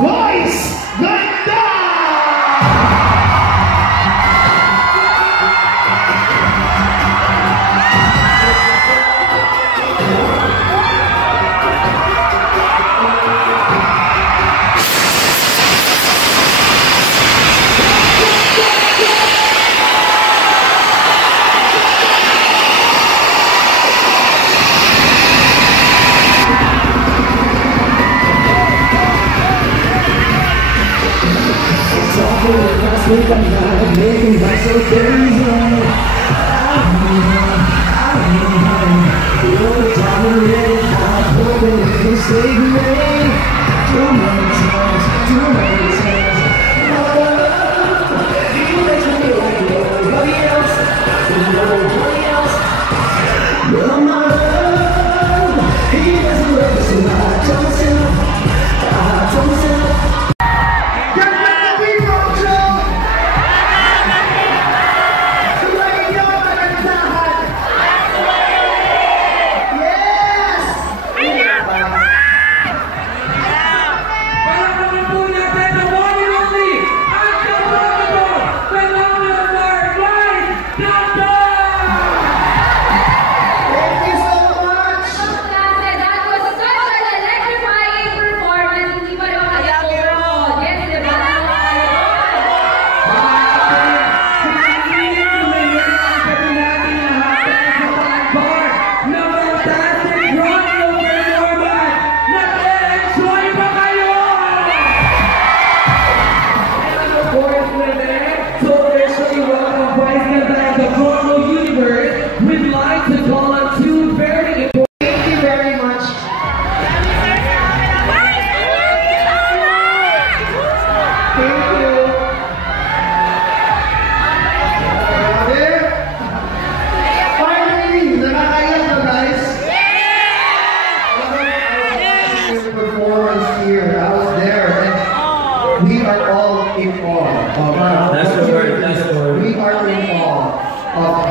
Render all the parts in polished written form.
Vice Ganda! Making myself very young. You're tolerated, I'm hoping you can save me. Too many times. You makes me feel like nobody else. Nobody else. You're my love. He doesn't love me, so I tell myself.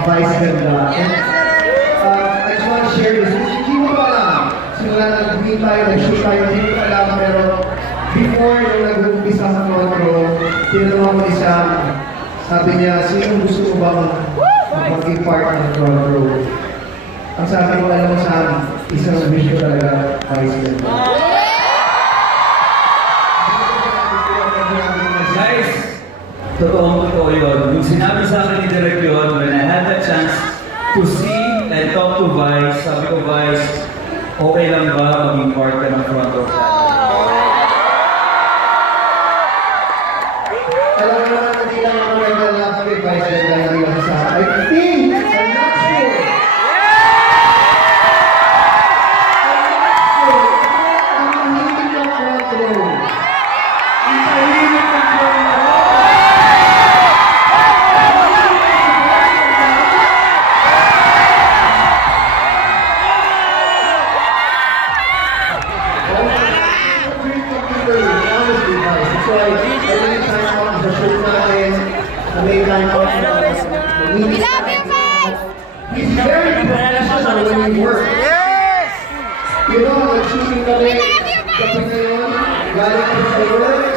Vice Ganda. And I just want to share this. Hindi mo pa alam. Simula nag-meet tayo, nag-shoot tayo, hindi mo pa alam. Pero before yung nag-umpisa sa front row, tinanong ko ni Sam, sabi niya, sino gusto mo ba maging part ng front row? Ang sabi ko, alam mo Sam, isang wish ko talaga, Vice Ganda. Guys, totoo yun. Yung sinabi sa akin ni Direk yun, when I had the chance to see and talk to Vice, sabi ko, Vice, okay lang ba maging part ka ng front row? Alam mo naman, hindi lang ako naglalap kay Vice Ganda, hindi lang sa I think, I'm not sure. Ang tahimik ng front row. Ang tahimik ng front row. He's very professional when he works. Yes! You know, nag-shooting kami kapag ngayon, galing kami sa work,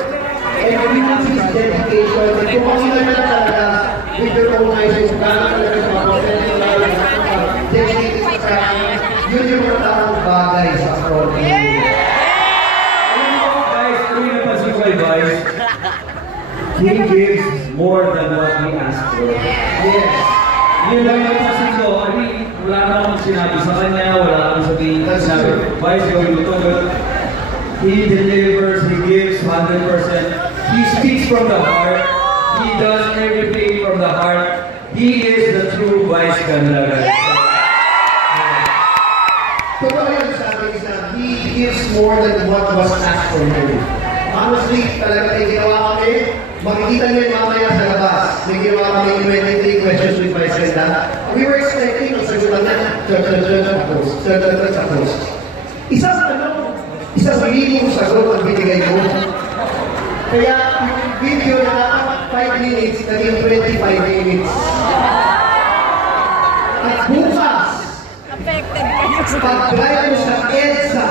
and we want his dedication. And kung makita na talaga, with your own eyes, kung gano'n talaga sa mga professional, dedicated sa kanya, yun yung mga tamang bagay sa front. Guys, kung napansin ko kay Vice, he gives more than what we ask for. Yes. Yun lang yung napansin ko. I mean, wala na akong sinabi sa kanya, wala akong sabihin. Sinabi, Vice, gawin mo ito, but he delivers, he gives 100%. He speaks from the heart. He does everything from the heart. He is the true Vice Ganda, guys. Totoo yun sa akin, he gives more than what was asked for him. Honestly, talaga may ginawa kami. Makikita niyo mamaya sa labas. May ginawa kami 23 questions with Vice Ganda. We were expecting ang sagutan na tapos. Isa sa liling sagot ang binigay ko. Kaya yung video na dapat 5 minutes, naging 25 minutes. At bukas, pag-drive mo sa EDSA,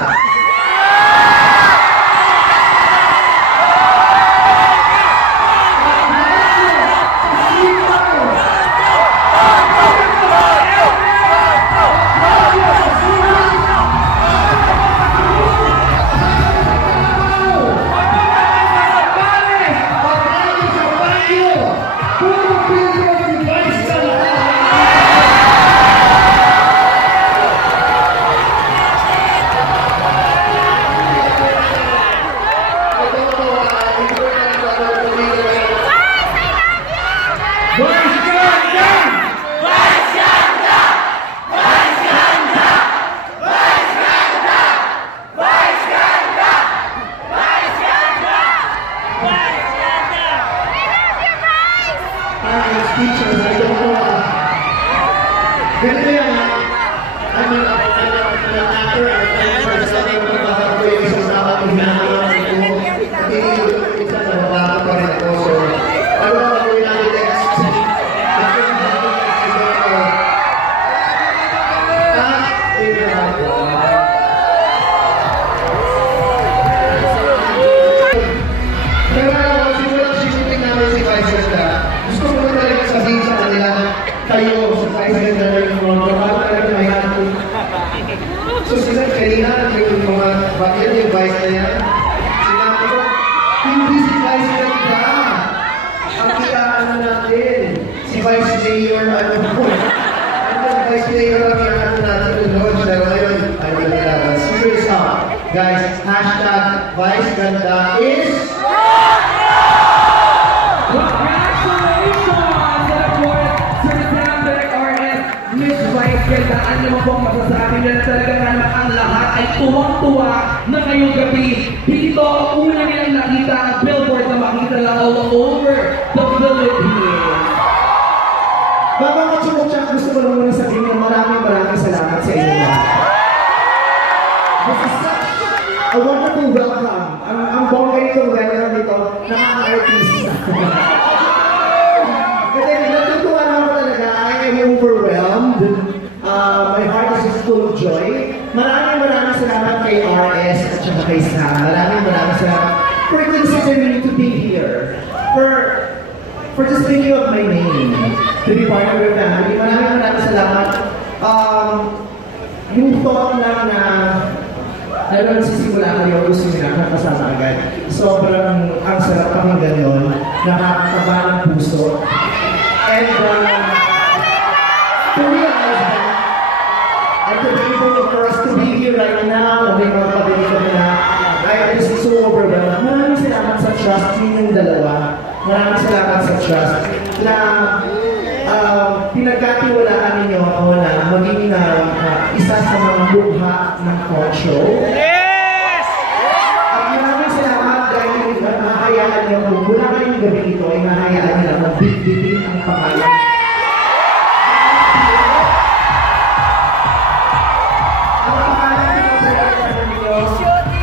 Pero alam mo, simulang shooting namin si Vice Ganda. Gusto ko na talaga sabihin sa kanila na kayo sa Vice Ganda na yung mga baka talaga may hanapin. So sila kanina, yung mga bakit yung Vice na yan, sinabi ko, hindi si Vice Ganda. Ang kailangan natin, si Vice Mayor, ano po. Ano, Vice Mayor ang kailangan natin doon. Pero ngayon, ano na nila, serious up. Guys, hashtag Vice Ganda is... Miss Vice Ganda, ano mo pong masasabi na talaga naman ang lahat ay tuwang-tuwa na ngayong gabi. Dito, una nilang nakita ang billboard na makita lang all over the Philippines. Bago ko chumutsak, gusto ko lang muna sabihin na maraming salamat sa inyo. This is such a wonderful welcome. Ang bongga nitong welcome nito, nakaka-artista. Kasi natutuwa na ako talaga, I am overwhelmed. My heart is just full of joy. Maraming salamat kay RS at saka kay Sam. Maraming salamat for considering me to be here. For just thinking of my name, to be part of your family. Maraming salamat. Yung thought lang na alam nagsisimula kayo, gusto nyo na kasama agad. Sobrang ang sarap pakinggan yun, nakakataba ng puso. And to realize that, and to be able for us to be here right now, na may mga pabilitan na, I am just so overwhelmed. Maraming salamat sa trust ninyong dalawa. Maraming salamat sa trust na pinagkatiwalaan ninyo ako na maging isa sa mga mukha ng talk show. Yes! At maraming salamat dahil mahayaan niyo kung mula kayong gabi ito ay mahayaan niyo na magbibigin ang pangalan. Ang pangalan niyo sa kanya niyo,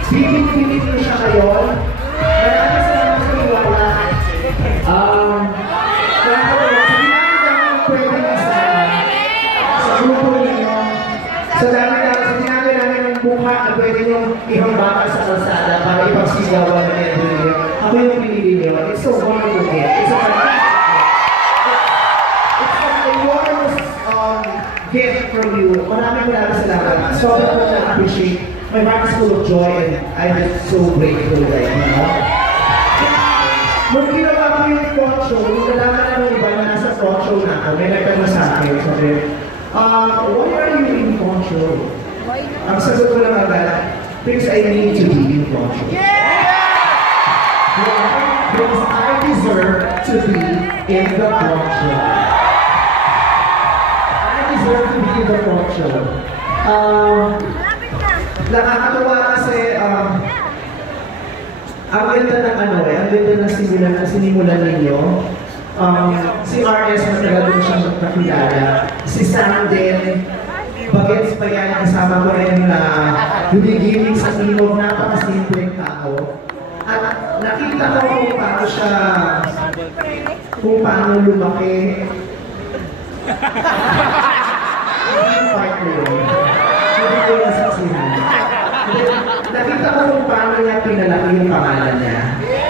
bibig-bibig niyo siya ngayon. Maraming salamat sa iwala. So dami namin ng mukha na pwede nyo ihambatan sa kalsada para ipagsigawan ng every. Ako yung pinili nyo. It's so wonderful gift. It's a enormous gift from you. Maraming salamat. Sobrang ko na-appreciate. My heart is full of joy and I'm just so grateful right now. Nung ginawa ko yung talk show, nung nalaman ng iba na nasa talk show na ako, may nagtanong sa akin, sabi, why are you in control? Ang sagot ko lang agad, because I need to be in control. Because I deserve to be in the control. I deserve to be in the control. Nakakatuwa kasi, ang ganda ng ang ganda ng sinimulan ninyo. Si RS na talaga doon siyang nakilala. Si Sam din, bagets pa yan, kasama ko rin na humigiling sa ilog, napakasimpleng tao. At nakita ko kung paano lumaki. Ang part ko yun. Hindi ko yung saksihan. Nakita ko kung paano niya pinalaki yung pangalan niya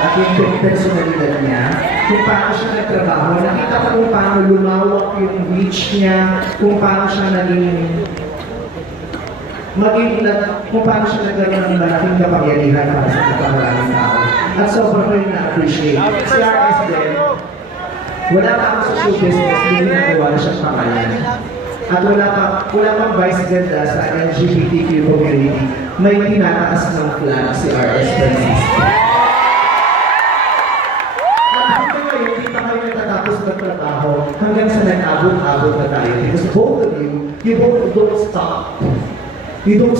at yung personalidad niya, kung paano siya nagtrabaho. Nakita ko kung paano lumawak yung reach niya, kung paano siya kung paano siya nagkaroon ng malaking kapangyarihan para sa kapamaraming tao. At sobrang ko yung na-appreciate. Si RS din, wala pa ako sa show business, hindi nagawa na siyang pangalan. At wala pang Vice Ganda sa LGBTQ community, may tinataas ng flag si RS Francisco. At hanggang ngayon, hindi pa kayo natatapos ng trabaho hanggang sa nag-abot-abot na tayo. Because both of you both don't stop. You don't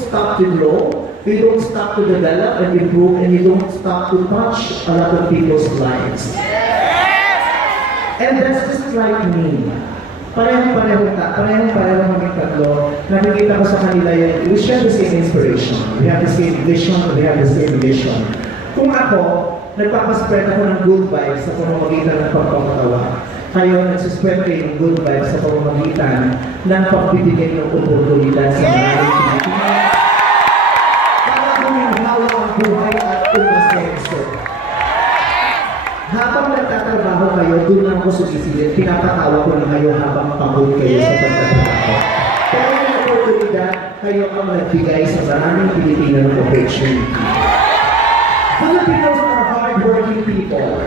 stop to grow, you don't stop to develop and improve, and you don't stop to touch a lot of people's lives. And that's just like me. Parehong kaming tatlo. Nakikita ko sa kanila yun, we share the same inspiration. We have the same vision, we have the same vision. Kung ako, nagpapaspread ako ng good vibes sa pamamagitan ng pagpapatawa. kayo nagsuspread kayo ng good vibes sa pamamagitan ng pagbibigay ng oportunidad sa maraming Pilipino para guminhawa ang buhay at umasenso. Habang nagtatrabaho kayo, doon lang ako sumisilip, pinapatawa ko na kayo habang pagod kayo sa pagtatrabaho. Pero yung oportunidad, kayo ang nagbigay sa maraming Pilipino ng opportunity. Filipinos are hard-working people,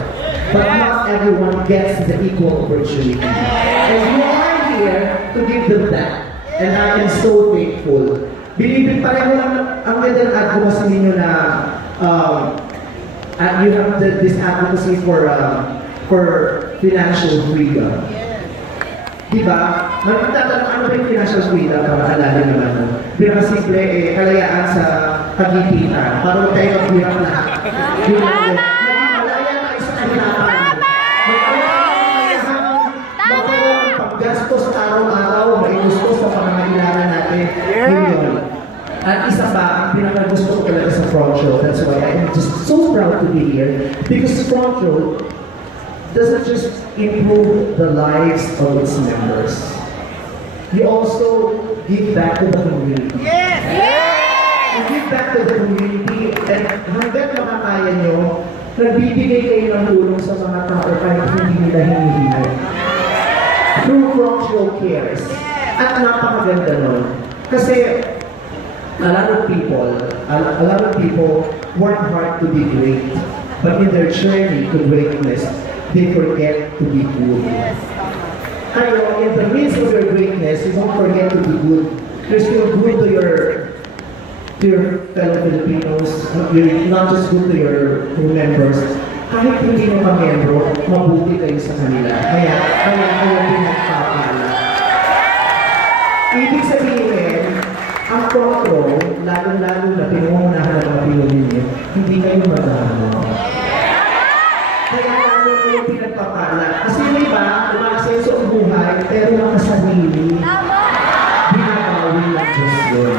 but not everyone gets the equal opportunity. And you are here to give them that. And I am so thankful. Bilibid pareho lang ang ganda ng advocacy ninyo na you have this advocacy for financial freedom. Diba? Magtatanong ano ba yung financial freedom para alalin naman mo? Pinakasimple kalayaan sa kagipitan. Para tayo maghirap lahat. Malaya tayo sa kahirapan. Magkaroon ng paggastos araw-araw, may gusto sa pangangailangan natin. Yun. At isa pa, ang pinakagusto ko talaga sa Front Row. That's why I am just so proud to be here. Because Front Row doesn't just improve the lives of its members. You also give back to the community. Yes! Yes! You give back to the community and hanggat makakaya nyo, nagbibigay kayo ng tulong sa mga tao kahit hindi nila hinihingi. Through Front Row Cares. At napakaganda nun. Kasi a lot of people work hard to be great, but in their journey to greatness, they forget to be good. Kayo, in the midst of your greatness, you don't forget to be good. You're still good to your fellow Filipinos. You're not just good to your members. Kahit hindi mo ka-membro, mabuti kayo sa kanila. Kaya pinagpapala. Ibig sabihin, ang Front Row, lalo-lalo na pinungunahan ng mga Pilipino, hindi kayo magano. Kaya lalo kayo pinagpapala. Kasi yung iba, umasenso ang buhay, pero nakasarili. Binabawi ng Diyos yun.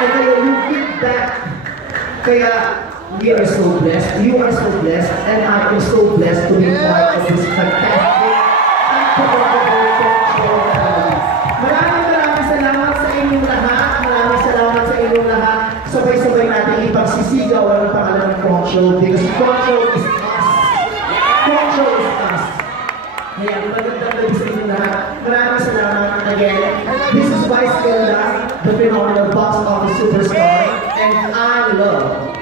Kaya you give back. Kaya we are so blessed, you are so blessed, and I am so blessed to be part of this fantastic and profitable Front Row family. Maraming salamat sa inyong lahat. Maraming salamat sa inyong lahat. Sabay-sabay natin ipagsisigaw ang pangalan ng Front Row because Front Row is us. Front Row is us. Kaya magandang gabi sa inyong lahat. Maraming salamat again. This is Vice Ganda, the phenomenal box office superstar, and I love